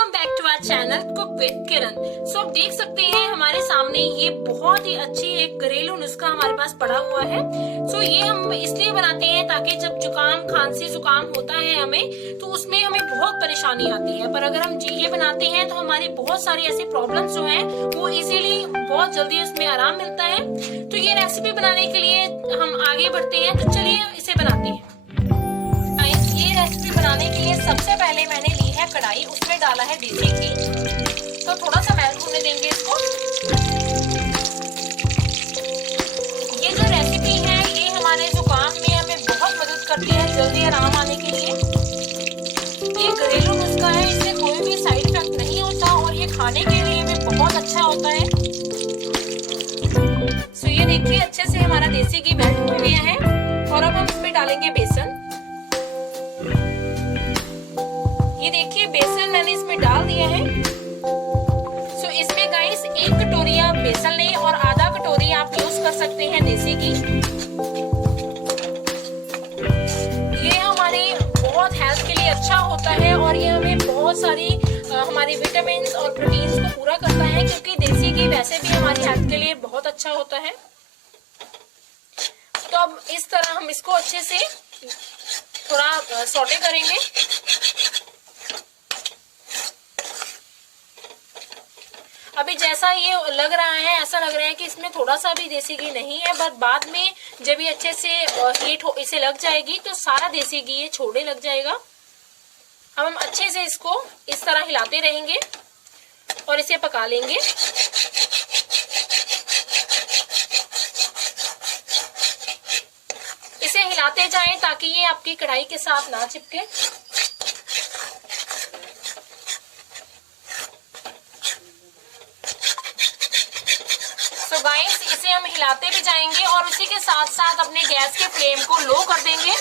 Welcome back to our channel cook with Kiran. So आप देख सकते हैं हमारे सामने ये बहुत ही अच्छी एक घरेलू नुस्खा हमारे पास पड़ा हुआ है। सो ये हम इसलिए बनाते हैं ताकि जब जुकाम खांसी जुकाम होता है हमें, तो उसमें हमें बहुत परेशानी आती है। पर अगर हम ये बनाते हैं तो हमारी बहुत सारी ऐसी प्रॉब्लम्स जो है वो इजीली बहुत जल्दी उसमें आराम मिलता है। तो ये रेसिपी बनाने के लिए हम आगे बढ़ते हैं, तो चलिए इसे बनाते हैं। ये रेसिपी बनाने के लिए सबसे पहले मैंने ली है कढ़ाई, उसमें डाला है देसी घी। तो थोड़ा सा मेल्ट होने देंगे इसको। ये जो रेसिपी है ये हमारे जुकाम में हमें बहुत मदद करती है जल्दी आराम आने के लिए। ये घरेलू नुस्खा है, इससे कोई भी साइड इफेक्ट नहीं होता और ये खाने के लिए भी बहुत अच्छा होता है। सो ये देखिए अच्छे से हमारा देसी घी मेल्ट हो गया है और अब हम इसमें डालेंगे बेसन। ये देखिए बेसन मैंने इसमें डाल दिया है। सो इसमें गाइस 1 कटोरी आप बेसन लें और आधा कटोरी आप यूज कर सकते हैं देसी घी। ये हमारे बहुत हेल्थ के लिए अच्छा होता है और ये हमें बहुत सारी हमारी विटामिन और प्रोटीन्स को पूरा करता है, क्योंकि देसी घी वैसे भी हमारी हेल्थ के लिए बहुत अच्छा होता है। तो अब इस तरह हम इसको अच्छे से थोड़ा सौटे करेंगे। अभी जैसा ये लग रहा है, ऐसा लग रहा है कि इसमें थोड़ा सा भी देसी घी नहीं है, बट बाद में जब ये अच्छे से हीट इसे लग जाएगी तो सारा देसी घी ये छोड़ने लग जाएगा। अब हम अच्छे से इसको इस तरह हिलाते रहेंगे और इसे पका लेंगे। इसे हिलाते जाएं ताकि ये आपकी कढ़ाई के साथ ना चिपके। गाइस इसे हम हिलाते भी जाएंगे और उसी के साथ साथ अपने गैस के फ्लेम को लो कर देंगे।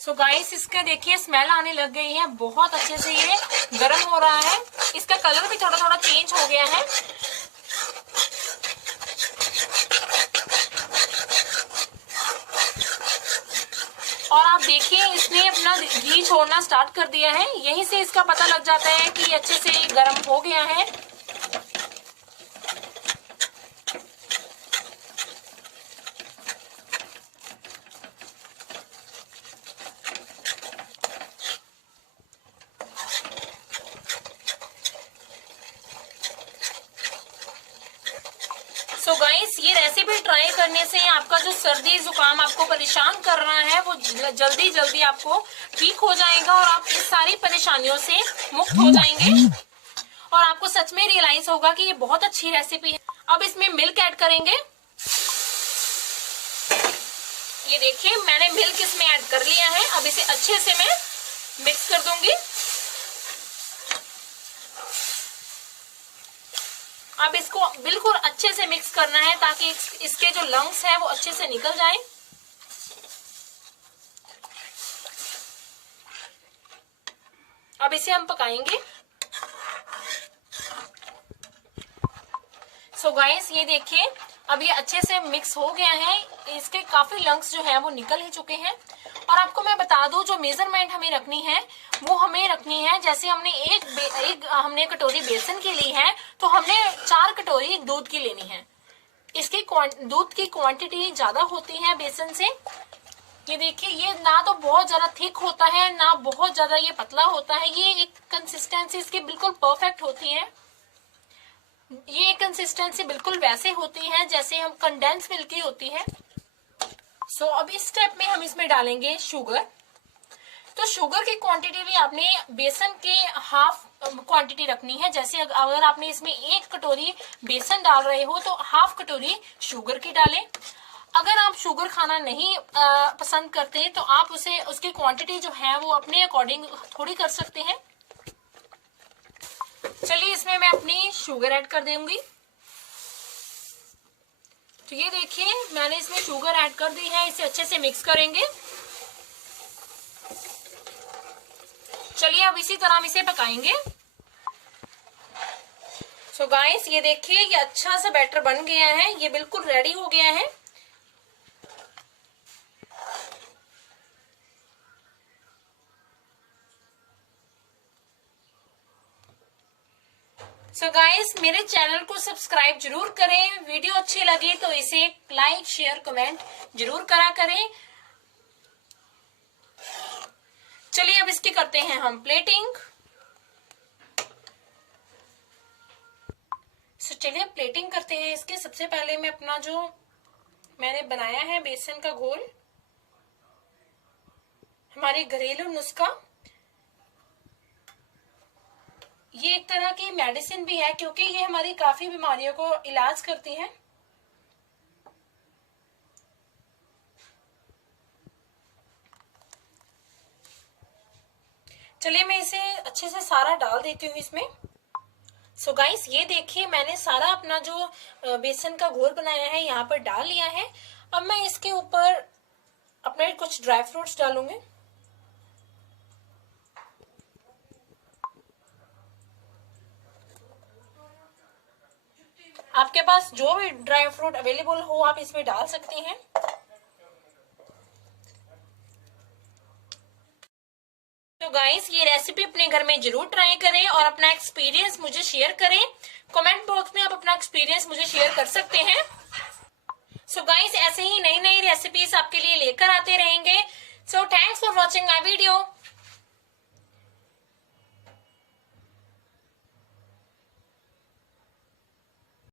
सो गाइस इसका देखिए स्मेल आने लग गई है, बहुत अच्छे से ये गर्म हो रहा है। इसका कलर भी थोड़ा थोड़ा चेंज हो गया है। और आप देखिए इसने अपना घी छोड़ना स्टार्ट कर दिया है। यहीं से इसका पता लग जाता है कि अच्छे से गर्म हो गया है। तो गाइस ये रेसिपी ट्राई करने से आपका जो सर्दी जुकाम आपको परेशान कर रहा है वो जल्दी जल्दी आपको ठीक हो जाएगा और आप इस सारी परेशानियों से मुक्त हो जाएंगे और आपको सच में रियलाइज होगा कि ये बहुत अच्छी रेसिपी है। अब इसमें मिल्क ऐड करेंगे। ये देखिए मैंने मिल्क इसमें ऐड कर लिया है। अब इसे अच्छे से मैं मिक्स कर दूंगी। अब इसको बिल्कुल अच्छे से मिक्स करना है ताकि इसके जो लंग्स हैं वो अच्छे से निकल जाएं। अब इसे हम पकाएंगे। सो गाइस ये देखिए अब ये अच्छे से मिक्स हो गया है। इसके काफी लंग्स जो है वो निकल ही चुके हैं। और आपको मैं बता दूं जो मेजरमेंट हमें रखनी है वो हमें रखनी है, जैसे हमने हमने कटोरी बेसन की ली है तो हमने 4 कटोरी दूध की लेनी है। इसकी दूध की क्वांटिटी ज्यादा होती है बेसन से। ये देखिए ये ना तो बहुत ज्यादा थिक होता है ना बहुत ज्यादा ये पतला होता है। ये एक कंसिस्टेंसी इसकी बिल्कुल परफेक्ट होती है। ये कंसिस्टेंसी बिल्कुल वैसे होती है जैसे हम कंडेंस मिल्क की होती है। सो अब इस स्टेप में हम इसमें डालेंगे शुगर। तो शुगर की क्वांटिटी भी आपने बेसन के हाफ क्वांटिटी रखनी है। जैसे अगर आपने इसमें 1 कटोरी बेसन डाल रहे हो तो हाफ कटोरी शुगर की डालें। अगर आप शुगर खाना नहीं पसंद करते तो आप उसकी क्वांटिटी जो है वो अपने अकॉर्डिंग थोड़ी कर सकते हैं। चलिए इसमें मैं अपनी शुगर ऐड कर दूंगी। तो ये देखिए मैंने इसमें शुगर ऐड कर दी है। इसे अच्छे से मिक्स करेंगे। चलिए अब इसी तरह हम इसे पकाएंगे। सो गाइस ये देखिए ये अच्छा सा बैटर बन गया है, ये बिल्कुल रेडी हो गया है। सो गाइस मेरे चैनल को सब्सक्राइब जरूर करें, वीडियो अच्छी लगी तो इसे लाइक शेयर कमेंट जरूर करा करें। चलिए अब इसकी करते हैं हम प्लेटिंग। सो चलिए प्लेटिंग करते हैं इसके। सबसे पहले मैं अपना जो मैंने बनाया है बेसन का घोल, हमारी घरेलू नुस्खा, ये एक तरह की मेडिसिन भी है क्योंकि ये हमारी काफी बीमारियों को इलाज करती है। चलिए मैं इसे अच्छे से सारा डाल देती हूँ इसमें। सो गाइस ये देखिए मैंने सारा अपना जो बेसन का घोल बनाया है यहाँ पर डाल लिया है। अब मैं इसके ऊपर अपने कुछ ड्राई फ्रूट्स डालूंगी। आपके पास जो भी ड्राई फ्रूट अवेलेबल हो आप इसमें डाल सकते हैं। तो गाइस ये रेसिपी अपने घर में जरूर ट्राई करें और अपना एक्सपीरियंस मुझे शेयर करें। कमेंट बॉक्स में आप अपना एक्सपीरियंस मुझे शेयर कर सकते हैं। सो गाइस ऐसे ही नई नई रेसिपीज आपके लिए लेकर आते रहेंगे। So thanks for watching my video.